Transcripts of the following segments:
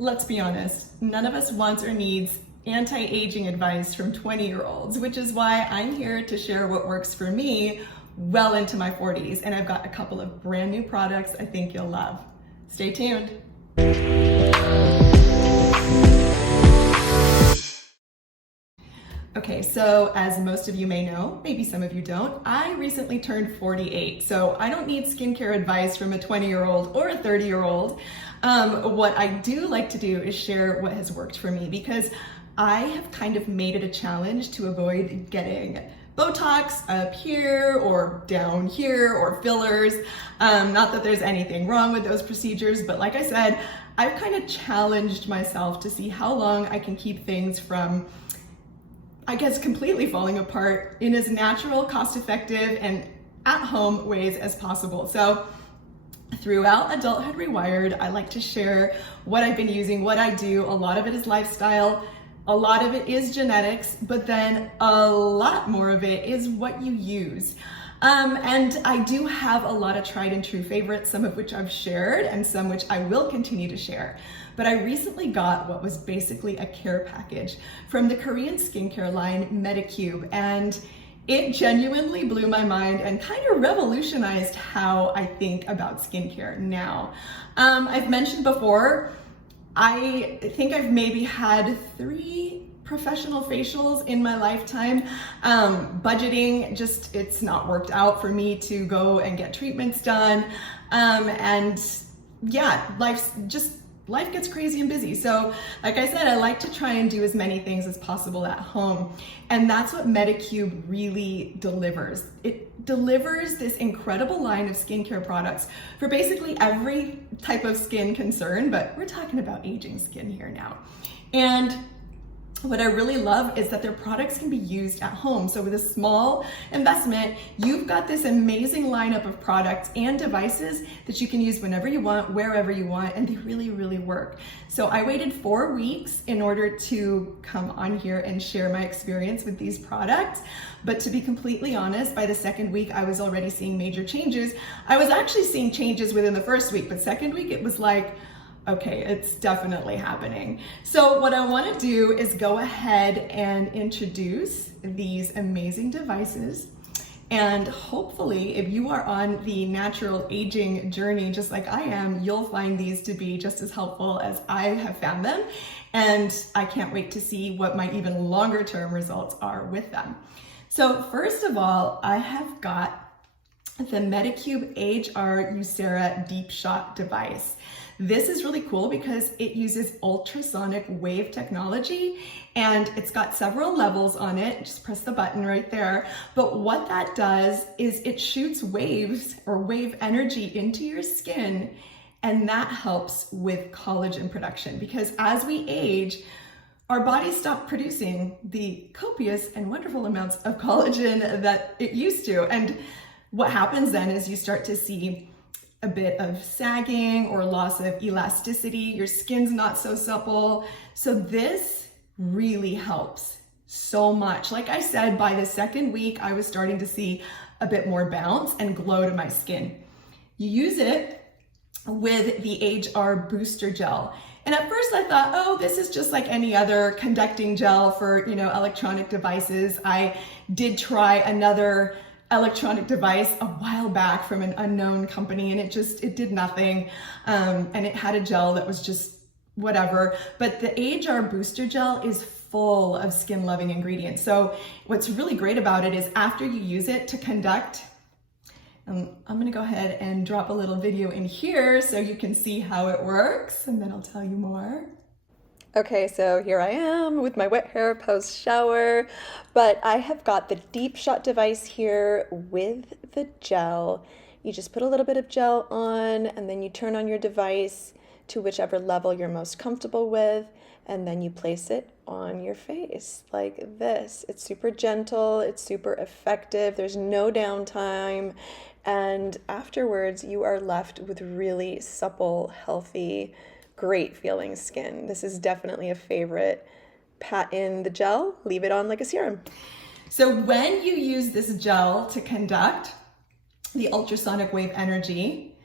let's be honest, none of us wants or needs anti-aging advice from 20-year-olds, which is why I'm here to share what works for me well into my 40s. And I've got a couple of brand new products I think you'll love. Stay tuned. Okay, so as most of you may know, maybe some of you don't, I recently turned 48, so I don't need skincare advice from a 20-year-old or a 30-year-old. What I do like to do is share what has worked for me, because I have kind of made it a challenge to avoid getting Botox up here or down here or fillers. Not that there's anything wrong with those procedures, but like I said, I've kind of challenged myself to see how long I can keep things from, I guess, completely falling apart in as natural, cost-effective, and at-home ways as possible. So throughout Adulthood Rewired, I like to share what I've been using, what I do. A lot of it is lifestyle, a lot of it is genetics, but then a lot more of it is what you use. And I do have a lot of tried and true favorites, some of which I've shared and some which I will continue to share. But I recently got what was basically a care package from the Korean skincare line Medicube, and it genuinely blew my mind and kind of revolutionized how I think about skincare now. I've mentioned before, I think I've maybe had 3 professional facials in my lifetime. Budgeting, just, it's not worked out for me to go and get treatments done. And yeah, life gets crazy and busy. So like I said, I like to try and do as many things as possible at home. And that's what Medicube really delivers. It delivers this incredible line of skincare products for basically every type of skin concern, but we're talking about aging skin here now. And what I really love is that their products can be used at home. So with a small investment, you've got this amazing lineup of products and devices that you can use whenever you want, wherever you want, and they really, really work. So I waited 4 weeks in order to come on here and share my experience with these products. But to be completely honest, by the second week, I was already seeing major changes. I was actually seeing changes within the first week, but second week, it was like, okay, it's definitely happening. So what I want to do is go ahead and introduce these amazing devices. And hopefully, if you are on the natural aging journey, just like I am, you'll find these to be just as helpful as I have found them. And I can't wait to see what my even longer term results are with them. So first of all, I have got the Medicube HR Ussera Deep Shot device. This is really cool because it uses ultrasonic wave technology, and it's got several levels on it. Just press the button right there. But what that does is it shoots waves or wave energy into your skin, and that helps with collagen production, because as we age, our bodies stop producing the copious and wonderful amounts of collagen that it used to. And what happens then is you start to see a bit of sagging or loss of elasticity. Your skin's not so supple. So this really helps so much. Like I said, by the second week, I was starting to see a bit more bounce and glow to my skin. You use it with the HR Booster Gel. And at first I thought, oh, this is just like any other conducting gel for, electronic devices. I did try another electronic device a while back from an unknown company, and it did nothing. And it had a gel that was just whatever. But the HR Booster Gel is full of skin loving ingredients. So what's really great about it is after you use it to conduct, I'm gonna go ahead and drop a little video in here so you can see how it works, and then I'll tell you more. Okay, so here I am with my wet hair post shower, but I have got the Deep Shot device here with the gel. You just put a little bit of gel on, and then you turn on your device to whichever level you're most comfortable with, and then you place it on your face like this. It's super gentle, it's super effective, there's no downtime, and afterwards you are left with really supple, healthy, great feeling skin. This is definitely a favorite. Pat in the gel, leave it on like a serum. So when you use this gel to conduct the ultrasonic wave energy,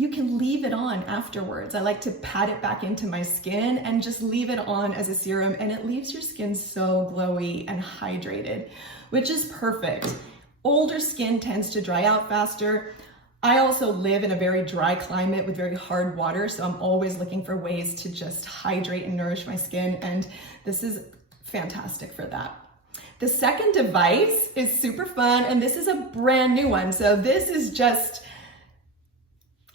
you can leave it on afterwards. I like to pat it back into my skin and just leave it on as a serum, and it leaves your skin so glowy and hydrated, which is perfect. Older skin tends to dry out faster. I also live in a very dry climate with very hard water, so I'm always looking for ways to just hydrate and nourish my skin, and this is fantastic for that. The second device is super fun, and this is a brand new one. So this is just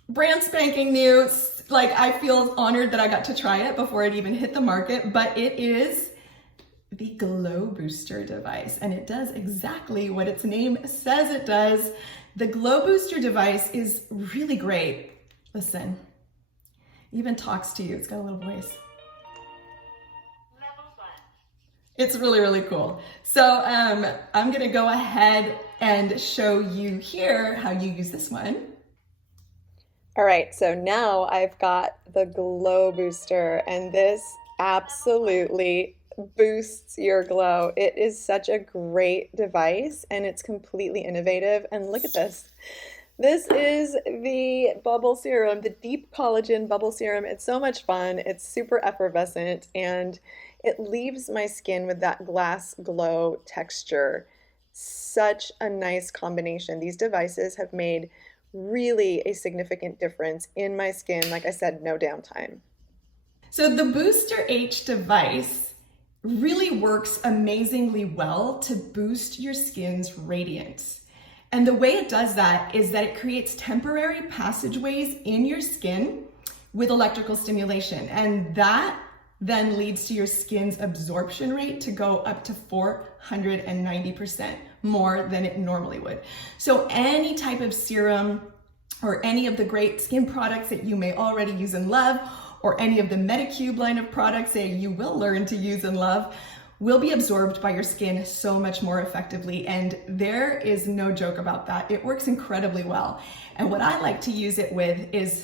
brand spanking new. Like, I feel honored that I got to try it before it even hit the market, but it is the Glow Booster device, and it does exactly what its name says it does. The Glow Booster device is really great. Listen, it even talks to you. It's got a little voice. It's really, really cool. So I'm gonna go ahead and show you here how you use this one. All right, so now I've got the Glow Booster, and this absolutely boosts your glow. It is such a great device, and it's completely innovative. And look at this. This is the bubble serum, the deep collagen bubble serum. It's so much fun. It's super effervescent, and it leaves my skin with that glass glow texture. Such a nice combination. These devices have made really a significant difference in my skin. Like I said, no downtime. So the Booster H device really works amazingly well to boost your skin's radiance. And the way it does that is that it creates temporary passageways in your skin with electrical stimulation. And that then leads to your skin's absorption rate to go up to 490% more than it normally would. So any type of serum or any of the great skin products that you may already use and love, or any of the Medicube line of products that you will learn to use and love, will be absorbed by your skin so much more effectively. And there is no joke about that. It works incredibly well. And what I like to use it with is,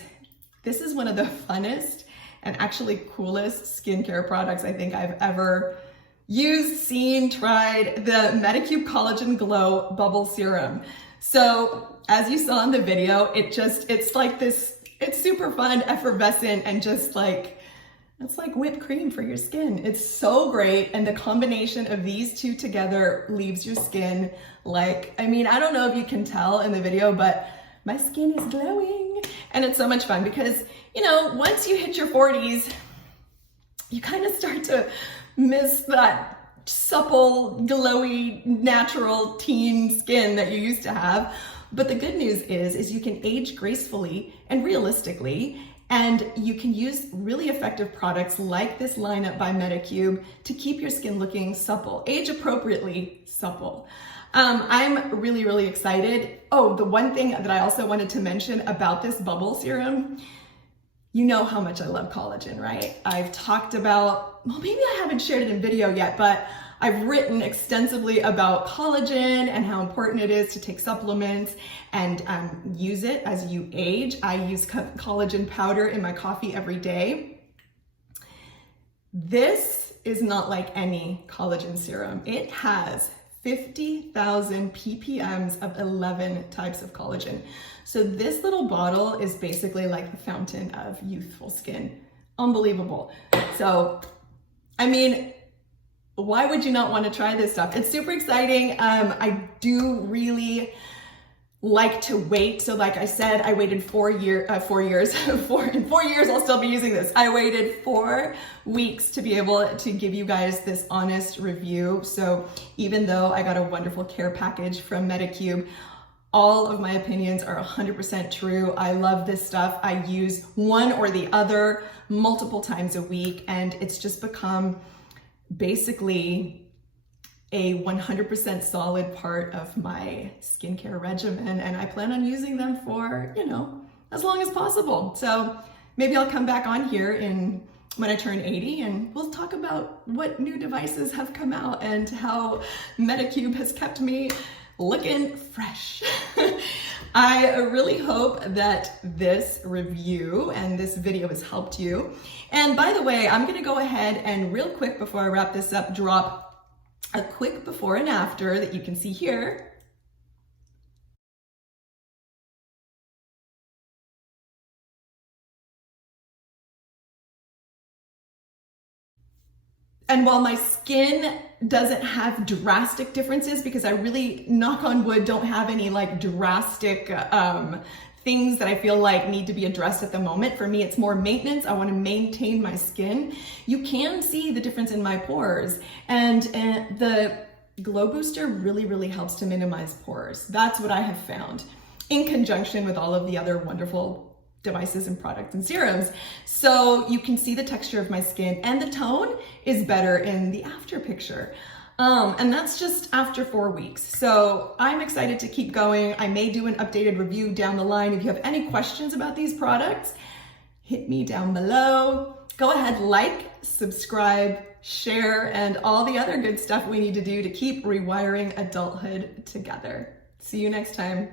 this is one of the funnest and actually coolest skincare products I think I've ever used, seen, tried, the Medicube Collagen Glow Bubble Serum. So as you saw in the video, it's like this, it's super fun, effervescent, and just like, it's like whipped cream for your skin. It's so great. And the combination of these two together leaves your skin like, I mean, I don't know if you can tell in the video, but my skin is glowing. And it's so much fun because, you know, once you hit your 40s, you kind of start to miss that supple, glowy, natural teen skin that you used to have. But the good news is you can age gracefully and realistically, and you can use really effective products like this lineup by Medicube to keep your skin looking supple, age appropriately supple. I'm really, really excited. Oh, the one thing that I also wanted to mention about this bubble serum, you know how much I love collagen, right? I've talked about, well, maybe I haven't shared it in video yet, but I've written extensively about collagen and how important it is to take supplements and use it as you age. I use collagen powder in my coffee every day. This is not like any collagen serum. It has 50,000 ppms of 11 types of collagen. So this little bottle is basically like the fountain of youthful skin. Unbelievable. So, I mean, why would you not want to try this stuff? It's super exciting. I do really like to wait. So like I said, I waited 4 years. In 4 years, I'll still be using this. I waited 4 weeks to be able to give you guys this honest review. So even though I got a wonderful care package from Medicube, all of my opinions are 100% true. I love this stuff. I use one or the other multiple times a week, and it's just become basically a 100% solid part of my skincare regimen, and I plan on using them for, you know, as long as possible. So maybe I'll come back on here when I turn 80 and we'll talk about what new devices have come out and how Medicube has kept me looking fresh. I really hope that this review and this video has helped you. And by the way, I'm gonna go ahead and real quick before I wrap this up, drop a quick before and after that you can see here. And while my skin doesn't have drastic differences, because I really, knock on wood, don't have any like drastic things that I feel like need to be addressed at the moment. For me, it's more maintenance. I want to maintain my skin. You can see the difference in my pores, and the Glow Booster really, really helps to minimize pores. That's what I have found, in conjunction with all of the other wonderful devices and products and serums. So you can see the texture of my skin, and the tone is better in the after picture. And that's just after 4 weeks. So I'm excited to keep going. I may do an updated review down the line. If you have any questions about these products, hit me down below. Go ahead, like, subscribe, share, and all the other good stuff we need to do to keep rewiring adulthood together. See you next time.